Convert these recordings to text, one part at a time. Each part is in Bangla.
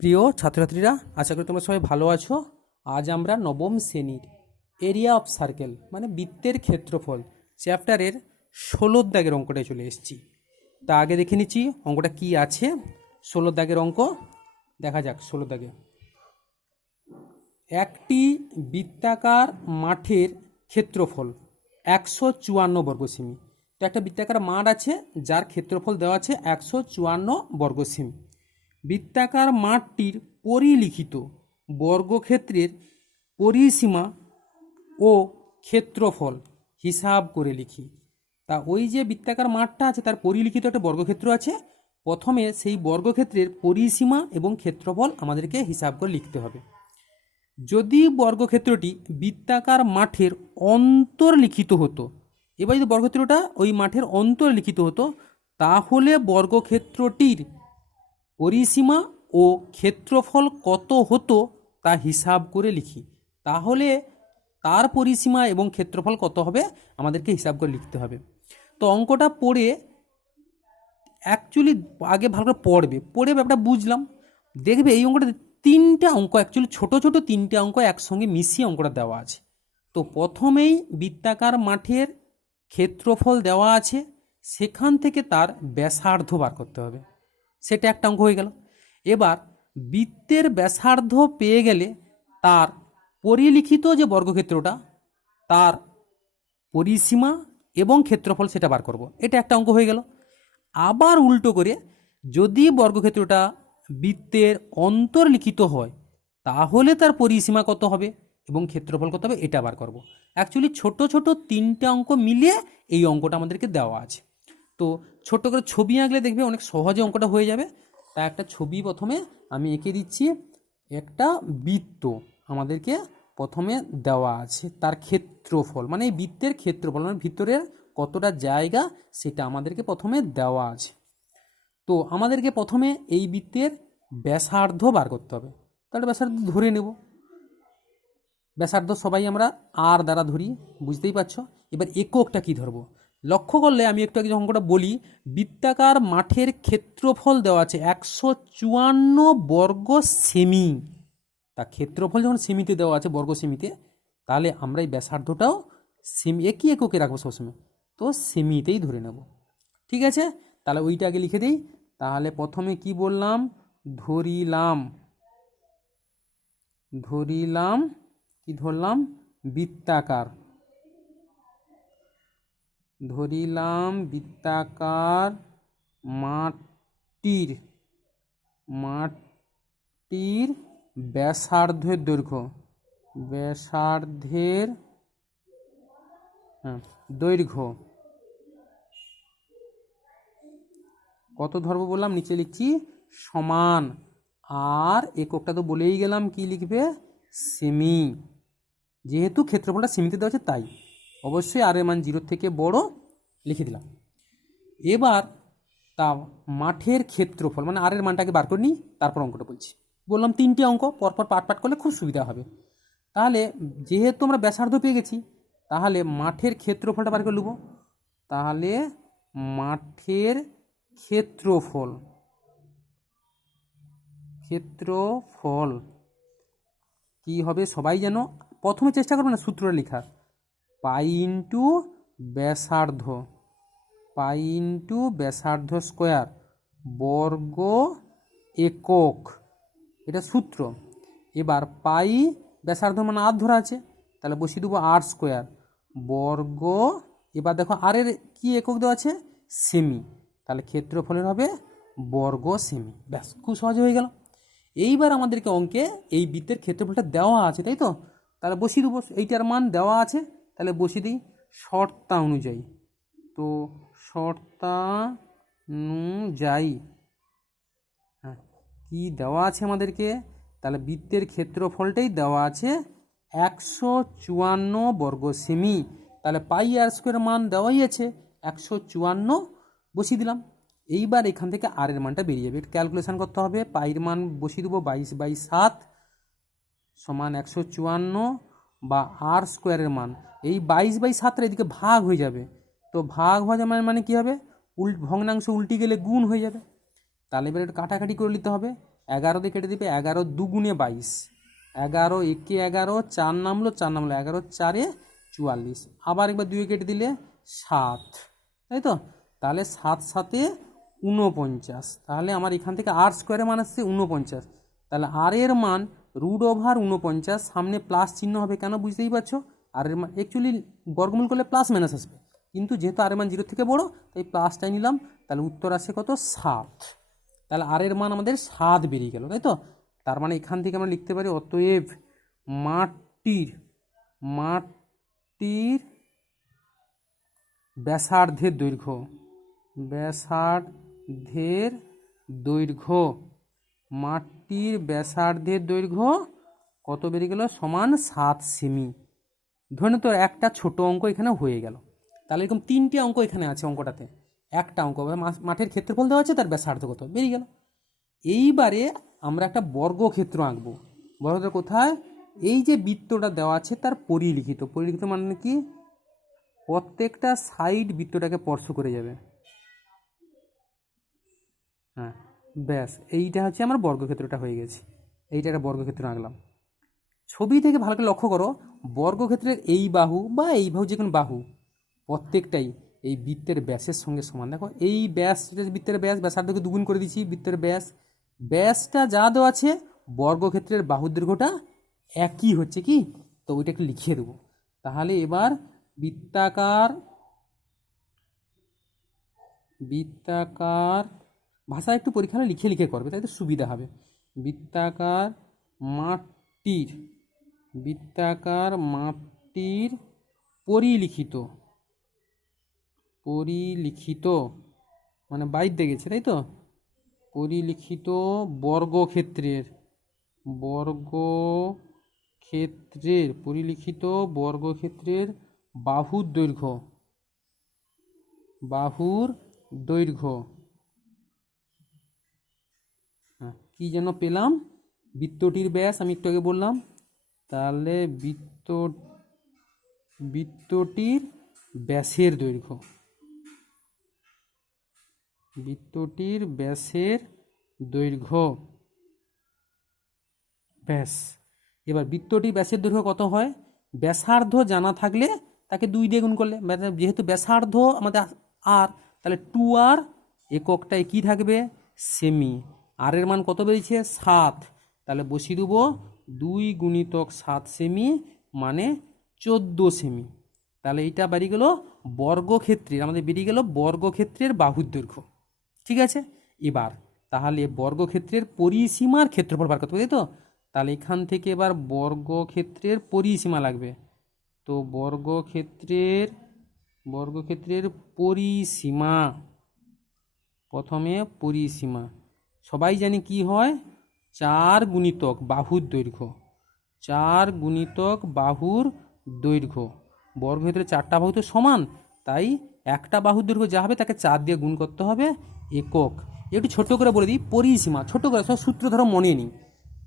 প্রিয় ছাত্রছাত্রীরা, আশা করি তোমরা সবাই ভালো আছো। আজ আমরা নবম শ্রেণীর এরিয়া অফ সার্কেল মানে বৃত্তের ক্ষেত্রফল চ্যাপ্টারের 16 দাগের অঙ্কটায় চলে এসেছি। তা আগে দেখে নিচ্ছি অঙ্কটা কি আছে। 16 দাগের অঙ্ক দেখা যাক। 16 দাগে একটি বৃত্তাকার মাঠের ক্ষেত্রফল 154 বর্গ সেমি। তো একটা বৃত্তাকার মাঠ আছে যার ক্ষেত্রফল দেওয়া আছে 154 বর্গ সেমি। বৃত্তাকার মাঠটির পরিলিখিত বর্গক্ষেত্রের পরিসীমা ও ক্ষেত্রফল হিসাব করে লিখি। তা ওই যে বৃত্তাকার মাঠটা আছে তার পরিলিখিত একটা বর্গক্ষেত্র আছে। প্রথমে সেই বর্গক্ষেত্রের পরিসীমা এবং ক্ষেত্রফল আমাদেরকে হিসাব করে লিখতে হবে। যদি বর্গক্ষেত্রটি বৃত্তাকার মাঠের অন্তর্লিখিত হতো, এবার যদি বর্গক্ষেত্রটা ওই মাঠের অন্তর্লিখিত হতো, তাহলে বর্গক্ষেত্রটির পরিসীমা ও ক্ষেত্রফল কত হতো তা হিসাব করে লিখি। তাহলে তার পরিসীমা এবং ক্ষেত্রফল কত হবে আমাদেরকে হিসাব করে লিখতে হবে। তো অঙ্কটা পড়ে অ্যাকচুয়ালি আগে ভালো করে পড়ে ব্যাপারটা বুঝলাম। দেখবে এই অঙ্কটা তিনটা অঙ্ক, অ্যাকচুয়ালি ছোট ছোট তিনটে অঙ্ক একসঙ্গে মিশিয়ে অঙ্কটা দেওয়া আছে। তো প্রথমেই বৃত্তাকার মাঠের ক্ষেত্রফল দেওয়া আছে, সেখান থেকে তার ব্যাসার্ধ বার করতে হবে, সেটা একটা অঙ্ক হয়ে গেল। এবার বৃত্তের ব্যাসার্ধ পেয়ে গেলে তার পরিলিখিত যে বর্গক্ষেত্রটা তার পরিসীমা এবং ক্ষেত্রফল সেটা বার করব, এটা একটা অঙ্ক হয়ে গেল। আবার উল্টো করে যদি বর্গক্ষেত্রটা বৃত্তের অন্তর্লিখিত হয় তাহলে তার পরিসীমা কত হবে এবং ক্ষেত্রফল কত হবে এটা বার করব। অ্যাকচুয়ালি ছোট ছোট তিনটে অঙ্ক মিলিয়ে এই অঙ্কটা আমাদেরকে দেওয়া আছে। তো ছোট করে ছবি আঁকলে দেখবে অনেক সহজে অঙ্কটা হয়ে যাবে। তা একটা ছবি প্রথমে আমি এঁকে দিচ্ছি। একটা বৃত্ত আমাদেরকে প্রথমে দেওয়া আছে, তার ক্ষেত্রফল মানে এই বৃত্তের ক্ষেত্রফল মানে ভিতরের কতটা জায়গা সেটা আমাদেরকে প্রথমে দেওয়া আছে। তো আমাদেরকে প্রথমে এই বৃত্তের ব্যাসার্ধ বার করতে হবে। তাহলে ব্যাসার্ধ ধরে নেব। ব্যাসার্ধ সবাই আমরা আর দ্বারা ধরি, বুঝতেই পারছো। এবার এককটা কি ধরবো লক্ষ্য করলে আমি একটু আগে অঙ্কটা বলি, বৃত্তাকার মাঠের ক্ষেত্রফল দেওয়া আছে 154 বর্গ সেমি। তা ক্ষেত্রফল যখন সেমিতে দেওয়া আছে বর্গ সেমিতে, তাহলে আমরা এই ব্যাসার্ধটাও সেমি একই এককে রাখবো সবসময়, তো সেমিতেই ধরে নেব। ঠিক আছে, তাহলে ওইটা আগে লিখে দিই। তাহলে প্রথমে কি বললাম, ধরিলাম কি ধরলাম, বৃত্তাকার। ধরিলাম বৃত্তাকার মাঠটির ব্যাসার্ধের দৈর্ঘ্য কত ধরবো বললাম, নিচে লিখছি সমান। আর এককটা তো বলেই গেলাম কি লিখবে, সেমি। যেহেতু ক্ষেত্রফলটা সেমিতে দেওয়া আছে তাই অবশ্যই আর এর মান 0 থেকে বড় লিখে দিলাম। এবার তা মাঠের ক্ষেত্রফল মানে আর এর মানটাকে বার করে নিই, তারপর অঙ্কটা বলছি। বললাম তিনটে অঙ্ক পরপর পাট করলে খুব সুবিধা হবে। তাহলে যেহেতু আমরা ব্যাসার্ধ পেয়ে গেছি, তাহলে মাঠের ক্ষেত্রফলটা বার করে নেব। তাহলে মাঠের ক্ষেত্রফল কি হবে সবাই যেন প্রথমে চেষ্টা করবে না সূত্রটা লেখার, পাই ইন্টু ব্যাসার্ধ স্কোয়ার বর্গ একক, এটা সূত্র। এবার পাই ব্যাসার্ধ মানে আর ধরা আছে, তাহলে বসিয়ে দেবো আর স্কোয়ার বর্গ। এবার দেখো আর এর কি একক দেওয়া আছে, সেমি, তাহলে ক্ষেত্রফলের হবে বর্গ সেমি। ব্যাস, খুব সহজ হয়ে গেল। এইবার আমাদেরকে অঙ্কে এই বৃত্তের ক্ষেত্রফলটা দেওয়া আছে, তাই তো, তাহলে বসিয়ে দেবো। এইটার মান দেওয়া আছে, তাহলে বসিয়ে দিই শর্তা অনুযায়ী। তো শর্তানুযায়ী হ্যাঁ কি দেওয়া আছে আমাদেরকে, তাহলে বৃত্তের ক্ষেত্রফলটাই দেওয়া আছে 154 বর্গ সেমি। তাহলে পাই আর স্কোয়ার মান দেওয়াই আছে 154, বসিয়ে দিলাম। এইবার এখান থেকে আর এর মানটা বেরিয়ে যাবে, একটু ক্যালকুলেশন করতে হবে। পাইয়ের মান বসিয়ে দেবো 22/7 সমান 154, বা আর স্কোয়ারের মান এই 22/7 এদিকে ভাগ হয়ে যাবে। তো ভাগ হওয়া যাবে মানে কি হবে, ভগ্নাংশ উল্টে গেলে গুণ হয়ে যাবে। তাহলে এবার একটু কাটাকাটি করে নিতে হবে। 11 দিয়ে কেটে দিবে, 11 দুগুণে 22, 11 একে 11, 4 নামলো 11 4 44, আবার একবার 2 কেটে দিলে 7, তাই তো? তাহলে 7 7 49, তাহলে আমার এখান থেকে আর স্কোয়ারের মান আসছে 49, তাহলে আর এর মান √49, সামনে প্লাস চিহ্ন হবে কেন বুঝতেই পারছো। আর এর মান অ্যাকচুয়ালি বর্গমূল করলে প্লাস মাইনাস আসবে, কিন্তু যেহেতু আর এর মান 0 থেকে বড় তাই প্লাসটাই নিলাম, তাহলে উত্তর আসে কত 7। তাহলে আর এর মান আমাদের 7 বেরিয়ে গেল, তাই তো? তার মানে এখান থেকে আমরা লিখতে পারি অতএব মাঠটির ব্যাসার্ধের দৈর্ঘ্য মাঠটির ব্যাসার্ধের দৈর্ঘ্য কত বেরিয়ে গেল সমান 7 সেমি। ধরে তো একটা ছোট অঙ্ক এখানে হয়ে গেল। তাহলে এরকম 3টে অঙ্ক এখানে আছে, অঙ্কটাতে একটা অঙ্ক মাঠের ক্ষেত্রফল দেওয়া আছে, তার ব্যাসার্ধ কত বেরিয়ে গেল। এইবারে আমরা একটা বর্গক্ষেত্র আঁকবো। বর্গক্ষেত্র কোথায়? এই যে বৃত্তটা দেওয়া আছে তার পরিলিখিত মানে কি, প্রত্যেকটা সাইড বৃত্তটাকে স্পর্শ করে যাবে। হ্যাঁ, ব্যাস এইটা হচ্ছে আমার বর্গক্ষেত্রটা হয়ে গেছে। এইটা একটা বর্গক্ষেত্র আঁকলাম। ছবি থেকে ভালো করে লক্ষ্য করো, বর্গক্ষেত্রের এই বাহু বা এই বাহু, যে কোনো বাহু প্রত্যেকটাই এই বৃত্তের ব্যাসের সঙ্গে সমান। দেখো এই ব্যাস, বৃত্তের ব্যাস, ব্যাসার্ধকে দুগুণ করে দিচ্ছি, বৃত্তের ব্যাসটা যা দেওয়া আছে বর্গক্ষেত্রের বাহুর দৈর্ঘ্যটা একই হচ্ছে কি, তো ওইটা একটু লিখিয়ে দেবো। তাহলে এবার বৃত্তাকার ভাষা একটু পরীক্ষা লিখে লিখে করবে, তাই তো সুবিধা হবে। বৃত্তাকার মাঠটির পরিলিখিত মানে বাইর দিয়ে গেছে, তাই তো? পরিলিখিত বর্গক্ষেত্রের বাহুর দৈর্ঘ্য হ্যাঁ, কি যেন পেলাম, বৃত্তটির ব্যাস আমি একটু আগে বললাম, তাহলে বৃত্তটির ব্যাসের দৈর্ঘ্য ব্যাস। এবার বৃত্তটির ব্যাসের দৈর্ঘ্য কত হয়, ব্যাসার্ধ জানা থাকলে তাকে 2 দিয়ে গুণ করলে, যেহেতু ব্যাসার্ধ আমাদের আর, তাহলে 2r, এককটায় কি থাকবে সেমি, আর এর মান কত বেরিয়েছে 7, তাহলে বসিয়ে দেবো 2 × 7 সেমি মানে 14 সেমি। তাহলে এইটা বেরিয়ে গেল বর্গক্ষেত্রের, আমাদের বেরিয়ে গেল বর্গক্ষেত্রের বাহুর দৈর্ঘ্য। ঠিক আছে, এবার তাহলে বর্গক্ষেত্রের পরিসীমার ক্ষেত্রফল বার করতে হবে, তাই তো? তাহলে এখান থেকে এবার বর্গক্ষেত্রের পরিসীমা লাগবে। তো বর্গক্ষেত্রের পরিসীমা, প্রথমে পরিসীমা সবাই জানি কি হয়, 4 গুণিতক বাহুর দৈর্ঘ্য। বর্গক্ষেত্রের 4টা বাহু তো সমান, তাই একটা বাহুর দৈর্ঘ্য যা হবে তাকে 4 দিয়ে গুণ করতে হবে, একক। একটু ছোট করে বলে দিই, পরিসীমা ছোট করে সব সূত্র ধরো মনে নিই।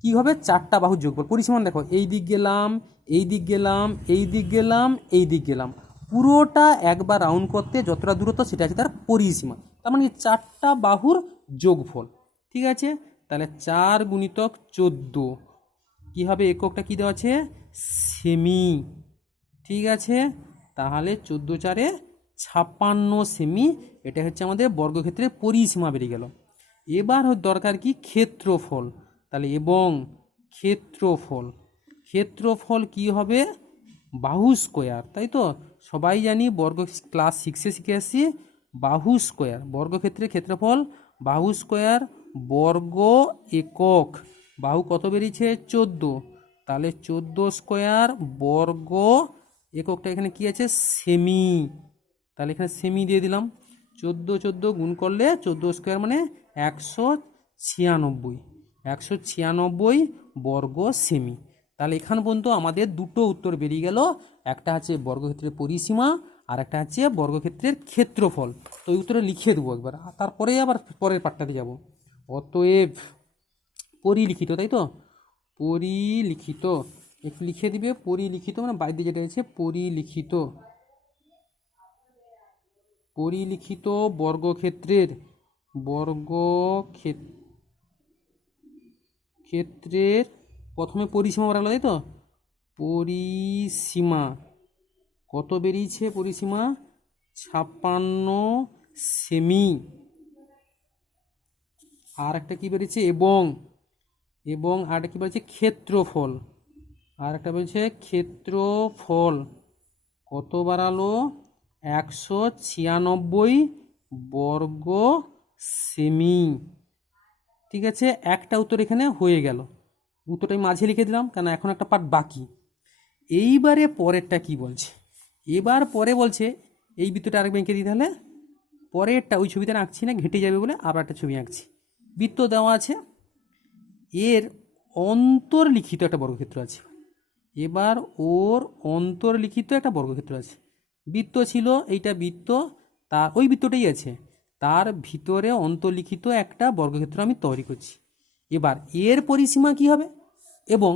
কী হবে, 4টা বাহুর যোগফল। পরিসীমা দেখো, এই দিক গেলাম, এই দিক গেলাম, এই দিক গেলাম, এই দিক গেলাম, পুরোটা একবার রাউন্ড করতে যতটা দূরত্ব সেটা আছে তার পরিসীমা, তার মানে 4টা বাহুর যোগফল। ঠিক আছে, তাহলে 4 × 14 কী হবে, এককটা কী দেওয়া আছে সেমি। ঠিক আছে, তাহলে 14 4 56 সেমি, এটা হচ্ছে আমাদের বর্গক্ষেত্রের পরিসীমা বেরিয়ে গেল। এবার দরকার কি ক্ষেত্রফল, তাহলে এবং ক্ষেত্রফল কি হবে বাহু স্কোয়ার, তাই তো? সবাই জানি ক্লাস 6-এ শিখে আসছি বাহু স্কোয়ার, বর্গক্ষেত্রের ক্ষেত্রফল বাহু স্কোয়ার বর্গ একক। বাহু কত বেরিয়েছে 14, তাহলে 14 স্কোয়ার বর্গ এককটা এখানে কি আছে সেমি, তাহলে এখানে সেমি দিয়ে দিলাম। 14 গুণ করলে 14 স্কোয়ার মানে 196 বর্গ সেমি। তাহলে এখান পর্যন্ত আমাদের দুটো উত্তর বেরিয়ে গেল, একটা হচ্ছে বর্গক্ষেত্রের পরিসীমা আর একটা হচ্ছে বর্গক্ষেত্রের ক্ষেত্রফল। তো এই উত্তরে লিখে দেবো একবার, তারপরে আবার পরের পার্টটাতে যাব। অতএব পরিলিখিত, তাই তো? পরিলিখিত একটু লিখে দিবে, পরিলিখিত মানে বাইরে যেটা আছে পরিলিখিত বর্গক্ষেত্রের বর্গক্ষেত্রের প্রথমে পরিসীমা বার হলো, তাই তো? পরিসীমা কত বেরিয়েছে? পরিসীমা 56 সেমি। আর একটা কি বেরিয়েছে? এবং আর একটা কি বলছে? ক্ষেত্রফল। আর একটা বলছে ক্ষেত্রফল কত বাড়ালো? 196 বর্গ সেমি। ঠিক আছে, একটা উত্তর এখানে হয়ে গেল। উত্তরটা আমি মাঝে লিখে দিলাম, কারণ এখন একটা পার্ট বাকি। এইবারে পরেরটা কি বলছে? এবার পরে বলছে এই বৃত্তটা আরেকবার এঁকে দিই। তাহলে পরেরটা ওই ছবিটা আঁকছি না, ঘেঁটে যাবে বলে আবার একটা ছবি আঁকছি। বৃত্ত দেওয়া আছে, এর অন্তর্লিখিত একটা বর্গক্ষেত্র আছে। এবার ওর অন্তর্লিখিত একটা বর্গক্ষেত্র আছে। বৃত্ত ছিল, এইটা বৃত্ত, তার ওই বৃত্তটাই আছে, তার ভিতরে অন্তর্লিখিত একটা বর্গক্ষেত্র আমি তৈরি করছি। এবার এর পরিসীমা কি হবে এবং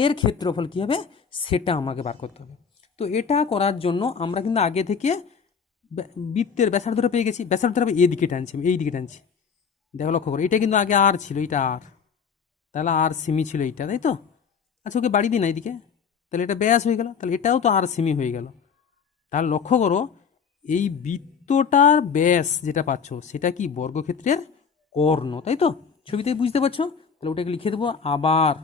এর ক্ষেত্রফল কি হবে সেটা আমাকে বার করতে হবে। তো এটা করার জন্য আমরা কিন্তু আগে থেকে বৃত্তের ব্যাসার্ধটা পেয়ে গেছি। ব্যাসার্ধটা এদিকে টানছি, এই দিকে টানছি। দেখো, লক্ষ্য করো, এটা কিন্তু আগে আর ছিল, এটা আর, তাহলে আর সেমি ছিল এইটা, তাই তো? আচ্ছা, ওকে বাড়ি দিই না এইদিকে, তাহলে এটা ব্যাস হয়ে গেল, তাহলে এটাও তো আর সেমি হয়ে গেল। তাহলে লক্ষ্য করো, এই বৃত্তটার ব্যাস যেটা পাচ্ছ সেটা কি? বর্গক্ষেত্রের কর্ণ, তাই তো? ছবিতে বুঝতে পারছো? তাহলে ওটাকে লিখে দেবো। আবার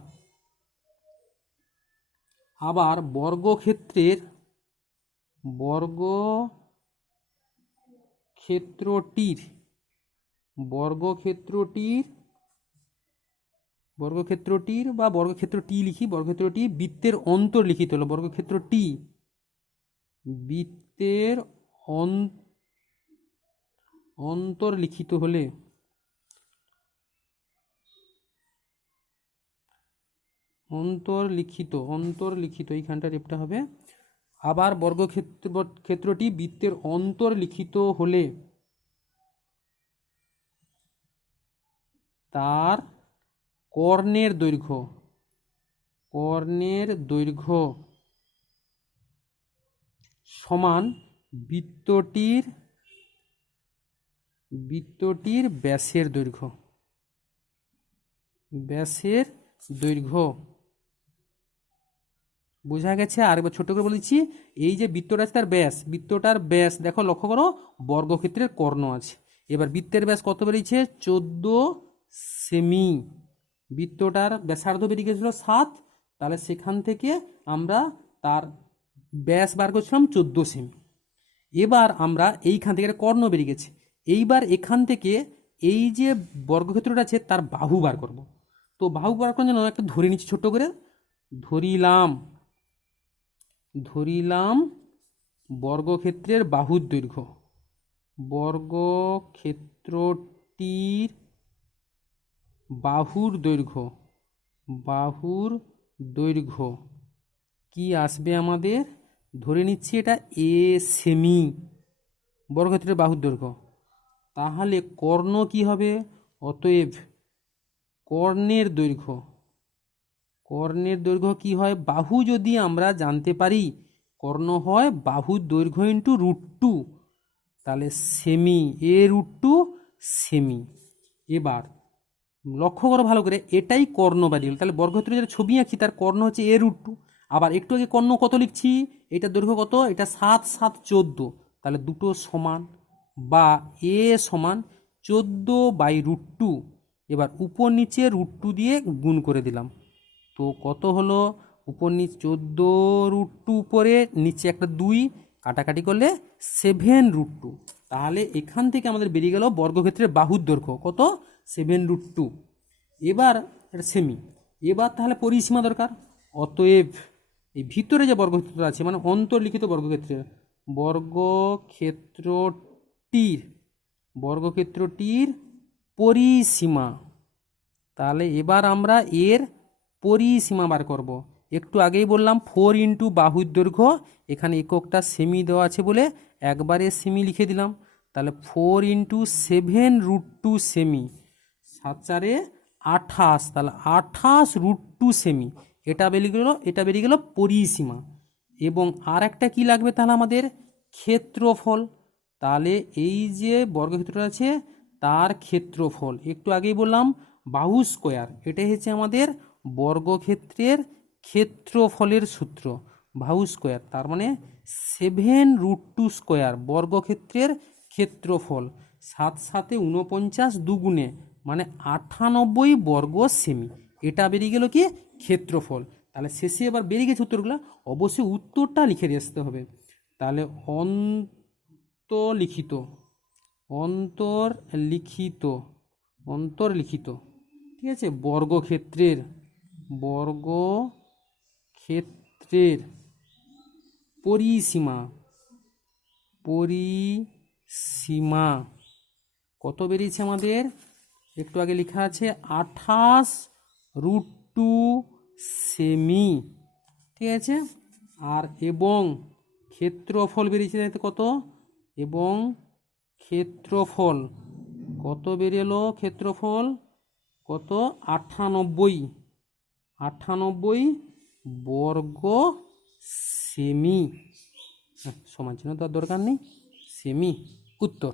বর্গক্ষেত্রটির বা বর্গক্ষেত্রটি লিখি, বর্গক্ষেত্রটি বৃত্তের অন্তর্লিখিত হলো। বর্গক্ষেত্রটি বৃত্তের অন্তর্লিখিত হলে অন্তর্লিখিত এইখানটা রেপটা হবে। আবার বর্গক্ষেত্রটি বৃত্তের অন্তর্লিখিত হলে তার কর্ণের দৈর্ঘ্য সমান বৃত্তটির ব্যাসের দৈর্ঘ্য। বোঝা গেছে? আর এবার ছোট করে বলেছি, এই যে বৃত্তটা আছে তার ব্যাস, বৃত্তটার ব্যাস দেখো, লক্ষ্য করো, বর্গক্ষেত্রের কর্ণ আছে। এবার বৃত্তের ব্যাস কত বেরিয়েছে? 14 সেমি। বৃত্তটার ব্যাসার্ধ বেরিয়ে গেছিল 7, তাহলে সেখান থেকে আমরা তার ব্যাস বার করছিলাম 14 সেমি। এবার আমরা এইখান থেকে একটা কর্ণ বেরিয়ে গেছে, এইবার এখান থেকে এই যে বর্গক্ষেত্রটা আছে তার বাহু বার করব। তো বাহু বার করার জন্য একটা ধরে নিচ্ছি, ছোট্ট করে ধরিলাম বর্গক্ষেত্রের বাহুর দৈর্ঘ্য। বর্গক্ষেত্রটির বাহুর দৈর্ঘ্য কি আসবে আমাদের? ধরে নিচ্ছি এটা এ সেমি, বর্গক্ষেত্রের বাহুর দৈর্ঘ্য। তাহলে কর্ণ কি হবে? অতএব কর্ণের দৈর্ঘ্য কি হয়? বাহু যদি আমরা জানতে পারি, কর্ণ হয় বাহুর দৈর্ঘ্য ইন্টু √2, তাহলে সেমি, a√2 সেমি। এবার লক্ষ্য করো ভালো করে, এটাই কর্ণ বাড়ি হল। তাহলে বর্গক্ষেত্রে যেটা ছবি আঁকি তার কর্ণ হচ্ছে a√2। আবার একটু আগে কর্ণ কত লিখছি, এটার দৈর্ঘ্য কত? এটা 7 7 14, তাহলে দুটো সমান, বা a সমান 14/√2। এবার উপর নিচে √2 দিয়ে গুণ করে দিলাম, তো কত হলো? উপর নিচে 14√2, উপরে নিচে একটা 2, কাটাকাটি করলে 7√2। তাহলে এখান থেকে আমাদের বেরিয়ে গেল বর্গক্ষেত্রের বাহুর দৈর্ঘ্য কত? 7√2। এবার এটা সেমি। এবার তাহলে পরিসীমা দরকার। অতএব এই ভিতরে যে বর্গক্ষেত্র আছে, মানে অন্তর্লিখিত বর্গক্ষেত্রটির পরিসীমা। তাহলে এবার আমরা এর পরিসীমা বার করব। একটু আগেই বললাম 4 ইন্টু বাহুর দৈর্ঘ্য, এখানে এককটা সেমি দেওয়া আছে বলে একবারে সেমি লিখে দিলাম। তাহলে 4 ইন্টু 7√2 সেমি, 7 4 28, তাহলে 28√2 সেমি। এটা বেরিয়ে গেল পরিসীমা। এবং আর একটা কী লাগবে তাহলে আমাদের? ক্ষেত্রফল। তাহলে এই যে বর্গক্ষেত্রটা আছে তার ক্ষেত্রফল, একটু আগেই বললাম বাহু স্কোয়ার, এটাই হচ্ছে আমাদের বর্গক্ষেত্রের ক্ষেত্রফলের সূত্র। বাহু স্কোয়ার তার মানে 7√2 স্কোয়ার বর্গক্ষেত্রের ক্ষেত্রফল, 7 7 49 দুগুণে মানে 98 বর্গ সেমি। এটা বেরিয়ে গেল কি ক্ষেত্রফল। তাহলে শেষে এবার বেরিয়ে গেছে উত্তরগুলো, অবশ্যই উত্তরটা লিখে দিয়ে আসতে হবে। তাহলে অন্তর্লিখিত অন্তর্লিখিত অন্তর্লিখিত ঠিক আছে, বর্গক্ষেত্রের পরিসীমা কত বেরিয়েছে আমাদের, একটু আগে লেখা আছে 28√2 সেমি, ঠিক আছে। আর এবং ক্ষেত্রফল বেরিয়েছে কত, এবং ক্ষেত্রফল কত বেরিয়েলো, ক্ষেত্রফল কত 98 বর্গ সেমি। সমান চিহ্ন তো আর দরকার নেই, সেমি উত্তর।